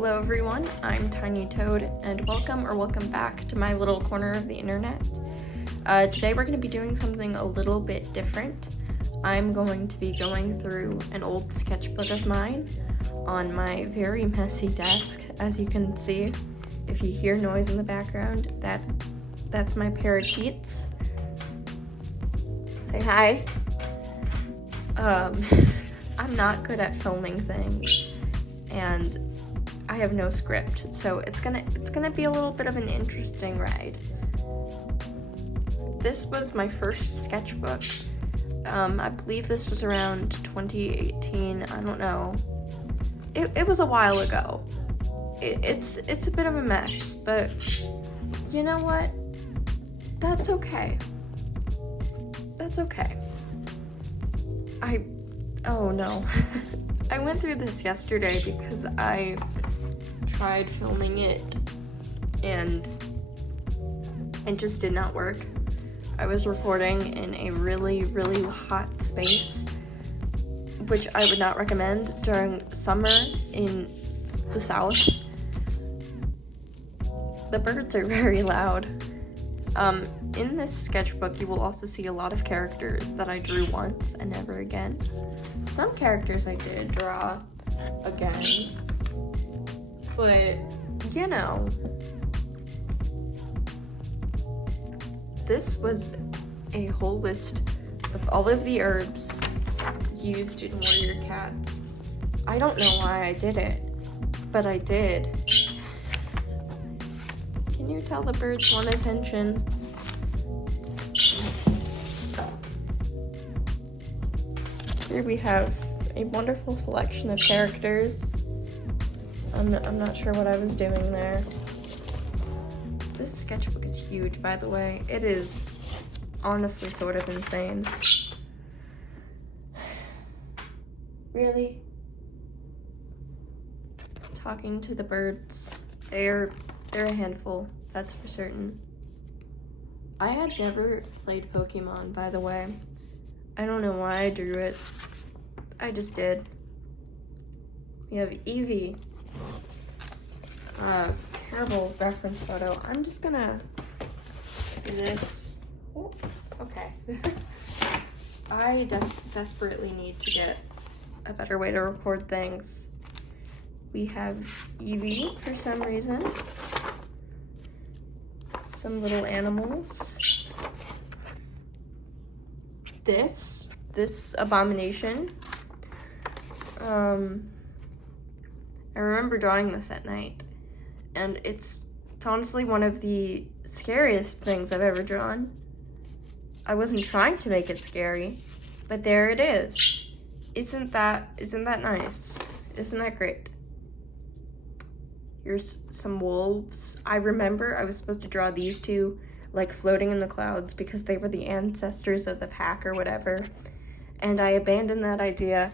Hello everyone, I'm Tiny Toad, and welcome back to my little corner of the internet. Today we're going to be doing something a little bit different. I'm going to be going through an old sketchbook of mine on my very messy desk. As you can see, if you hear noise in the background, that's my parakeets. Say hi. I'm not good at filming things, and I have no script, so it's gonna be a little bit of an interesting ride. This was my first sketchbook. I believe this was around 2018. I don't know. It was a while ago. It's a bit of a mess, but you know what? That's okay. That's okay. Oh no. I went through this yesterday because I tried filming it and it just did not work. I was recording in a really hot space, which I would not recommend during summer in the South. The birds are very loud. In this sketchbook, you will also see a lot of characters that I drew once and never again. Some characters I did draw again, but you know, this was a whole list of all of the herbs used in warrior cats. I don't know why I did it, but I did. Can you tell the birds want attention? Here we have a wonderful selection of characters. I'm not sure what I was doing there. This sketchbook is huge, by the way. It is honestly sort of insane. Really? Talking to the birds. They're a handful, that's for certain. I had never played Pokemon, by the way. I don't know why I drew it. I just did. We have Eevee. Terrible reference photo. I'm just gonna do this. Oh, okay. I desperately need to get a better way to record things. We have Eevee for some reason. Some little animals. This abomination. I remember drawing this at night, and it's honestly one of the scariest things I've ever drawn. I wasn't trying to make it scary, but there it is. Isn't that nice? Isn't that great? Here's some wolves. I remember I was supposed to draw these two like floating in the clouds because they were the ancestors of the pack or whatever, and I abandoned that idea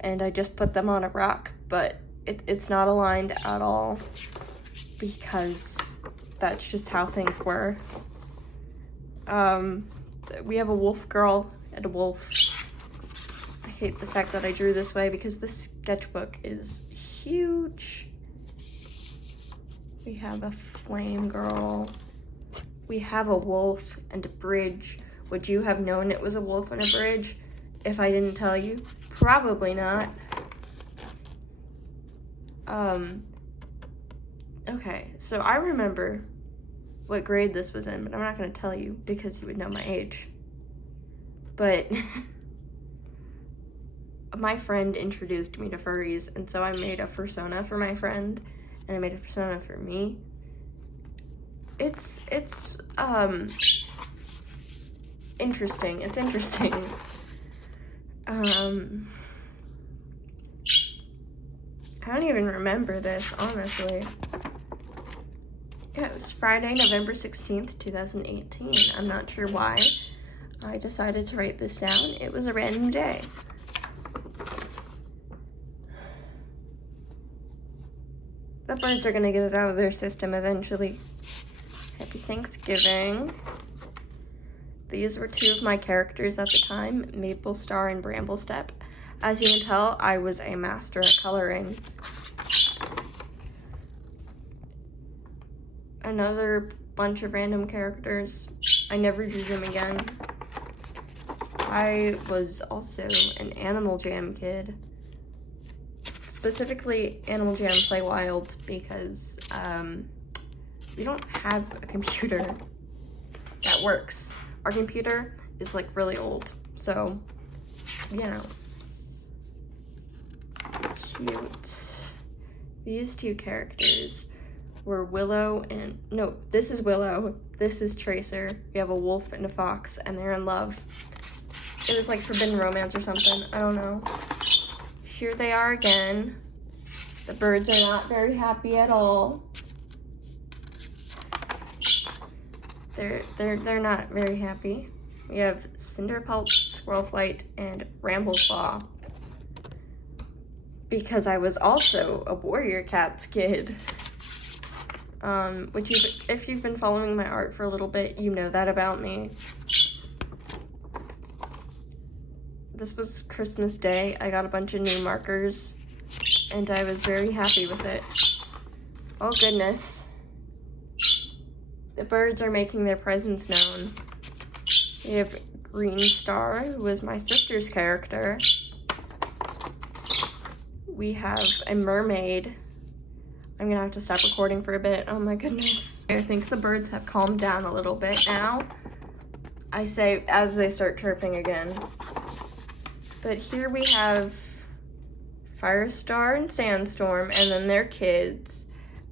and I just put them on a rock, but it's not aligned at all because that's just how things were. We have a wolf girl and a wolf. I hate the fact that I drew this way because this sketchbook is huge. We have a flame girl. We have a wolf and a bridge. Would you have known it was a wolf and a bridge if I didn't tell you? Probably not. Okay, so I remember what grade this was in, but I'm not gonna tell you because you would know my age. But my friend introduced me to furries, and so I made a persona for my friend, and I made a persona for me. It's interesting. It's interesting. I don't even remember this, honestly. Yeah, it was Friday, November 16th, 2018. I'm not sure why I decided to write this down. It was a random day. The birds are gonna get it out of their system eventually. Happy Thanksgiving. These were two of my characters at the time, Maple Star and Bramble Step. As you can tell, I was a master at coloring. another bunch of random characters. I never drew them again. I was also an Animal Jam kid. Specifically Animal Jam Play Wild, because we don't have a computer that works. Our computer is like really old, so you know. Cute. These two characters were Willow and, no, this is Willow, this is Tracer. We have a wolf and a fox, and they're in love. It was like forbidden romance or something, I don't know. Here they are again. The birds are not very happy at all. They're not very happy. We have Cinderpelt, Squirrelflight, and Rambleclaw. Because I was also a Warrior Cats kid. Which if you've been following my art for a little bit, you know that about me. This was Christmas Day. I got a bunch of new markers, and I was very happy with it. Oh goodness. The birds are making their presence known. We have Green Star, who was my sister's character. We have a mermaid. I'm gonna have to stop recording for a bit. Oh my goodness. I think the birds have calmed down a little bit now. I say as they start chirping again. But here we have Firestar and Sandstorm, and then their kids.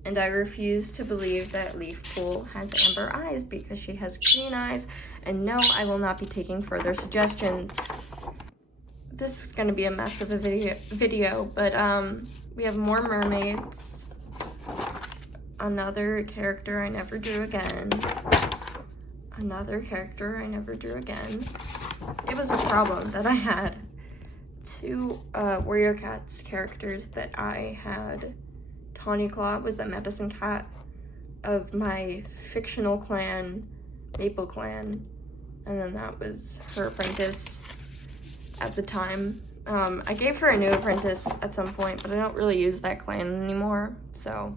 And I refuse to believe that Leafpool has amber eyes because she has green eyes. And no, I will not be taking further suggestions. This is gonna be a mess of a video, but we have more mermaids. Another character I never drew again. Another character I never drew again. It was a problem that I had. Two Warrior Cats characters that I had. Tawny Claw was the medicine cat of my fictional clan, Maple Clan, and then that was her apprentice at the time. I gave her a new apprentice at some point, but I don't really use that clan anymore, so.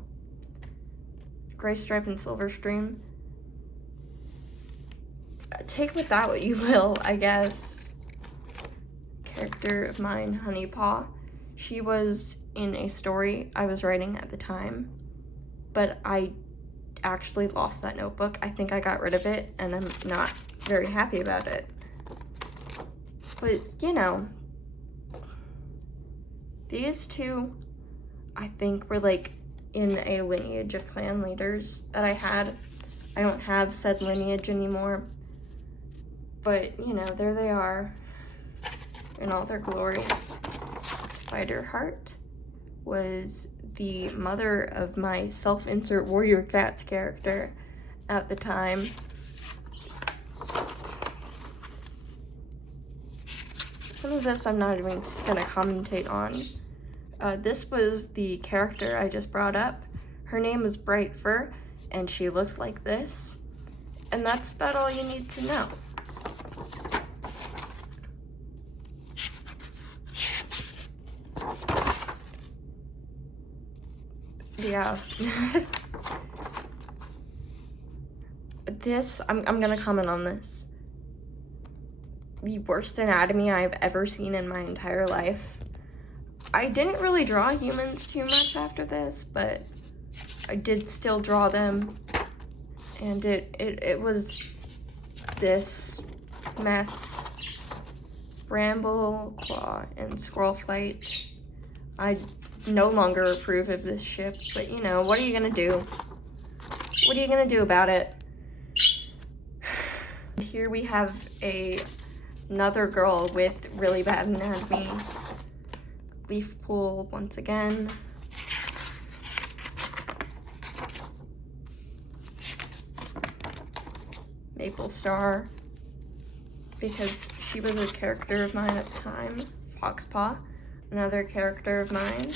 Gray Stripe and Silverstream. Take with that what you will, I guess. Character of mine, Honeypaw. She was in a story I was writing at the time, but I actually lost that notebook. I think I got rid of it, and I'm not very happy about it. But, you know, these two, I think, were like in a lineage of clan leaders that I had. I don't have said lineage anymore, but, you know, there they are in all their glory. Spiderheart was the mother of my self-insert Warrior Cats character at the time. Some of this I'm not even gonna commentate on. This was the character I just brought up. Her name is Brightfur, and she looks like this. And that's about all you need to know. Yeah. This, I'm gonna comment on this. The worst anatomy I've ever seen in my entire life. I didn't really draw humans too much after this, but I did still draw them. And it was this mess. Rambleclaw and Squirrelflight. I no longer approve of this ship, but you know, what are you gonna do? What are you gonna do about it? Here we have another girl with really bad anatomy. Leafpool once again. Maple Star, because she was a character of mine at the time. Foxpaw, another character of mine.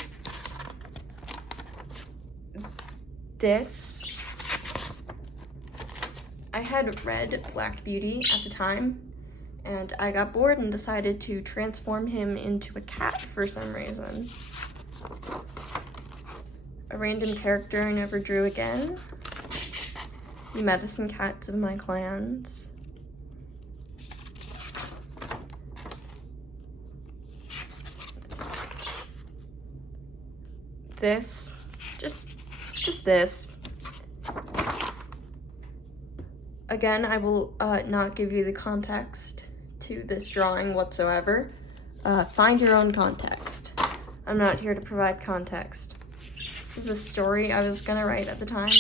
This, I had read Black Beauty at the time, and I got bored and decided to transform him into a cat for some reason. A random character I never drew again. the medicine cats of my clans. This, just this. Again, I will not give you the context to this drawing whatsoever. Find your own context. I'm not here to provide context. This was a story I was gonna write at the time.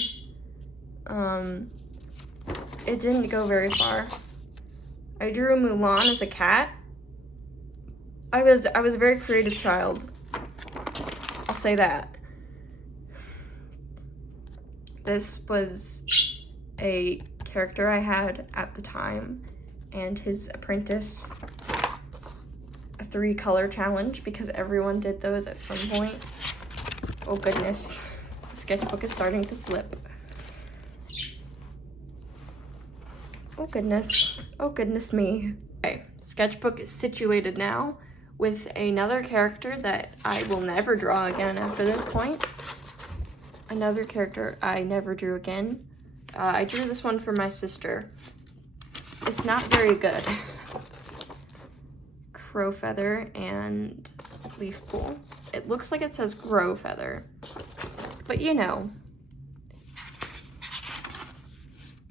It didn't go very far. I drew Mulan as a cat. I was a very creative child. I'll say that. This was a character I had at the time, and his apprentice. A 3-color challenge, because everyone did those at some point. Oh goodness, the sketchbook is starting to slip. Oh goodness me. Okay, sketchbook is situated now with another character that I will never draw again after this point. Another character I never drew again. I drew this one for my sister. It's not very good. Crow feather and leaf pool. It looks like it says grow feather, but you know,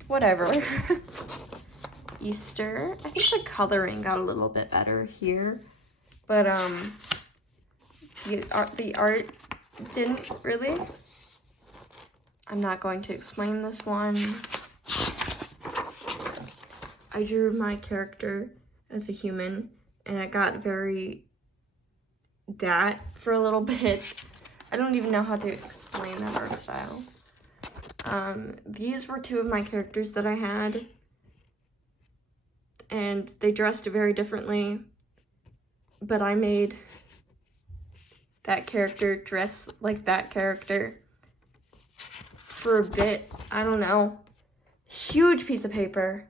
whatever. Easter. I think the coloring got a little bit better here, but the art didn't really. I'm not going to explain this one. I drew my character as a human, and it got very that for a little bit. I don't even know how to explain that art style. These were 2 of my characters that I had, and they dressed very differently, but I made that character dress like that character for a bit. I don't know. Huge piece of paper,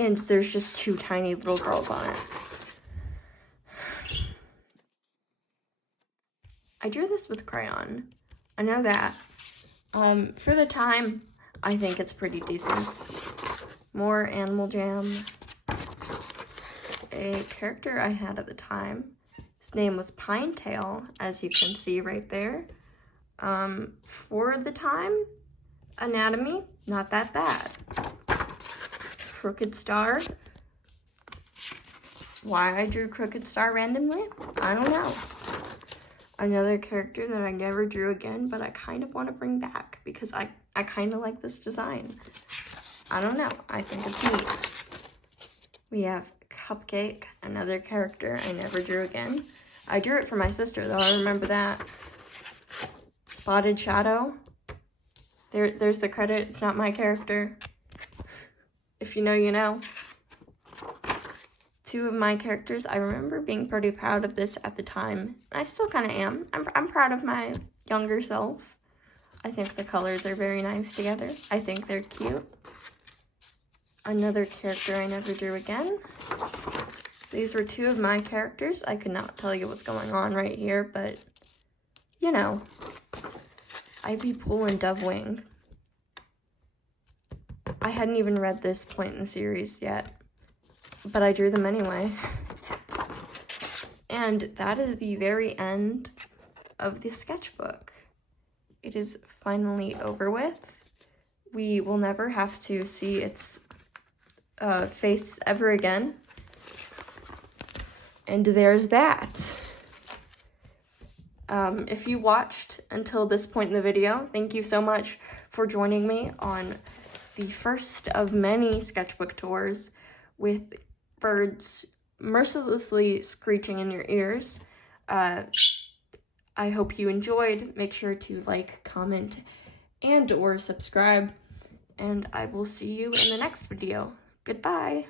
and there's just 2 tiny little girls on it. I drew this with crayon. I know that. For the time, I think it's pretty decent. More Animal Jam. A character I had at the time. His name was Pinetail, as you can see right there. For the time, anatomy, not that bad. Crooked Star. Why I drew Crooked Star randomly? I don't know. Another character that I never drew again, but I kind of want to bring back because I kind of like this design. I don't know. I think it's neat. We have Cupcake, another character I never drew again. I drew it for my sister, though. I remember that. Spotted Shadow. There's the credit. It's not my character. If you know, you know. 2 of my characters, I remember being pretty proud of this at the time. I still kind of am. I'm proud of my younger self. I think the colors are very nice together. I think they're cute. Another character I never drew again. These were 2 of my characters. I could not tell you what's going on right here, but you know. Ivy Pool and Dovewing. I hadn't even read this point in the series yet, but I drew them anyway. And that is the very end of the sketchbook. It is finally over with. We will never have to see its face ever again. And there's that. If you watched until this point in the video, thank you so much for joining me on the first of many sketchbook tours with birds mercilessly screeching in your ears. I hope you enjoyed. Make sure to like, comment, and or subscribe, and I will see you in the next video. Goodbye.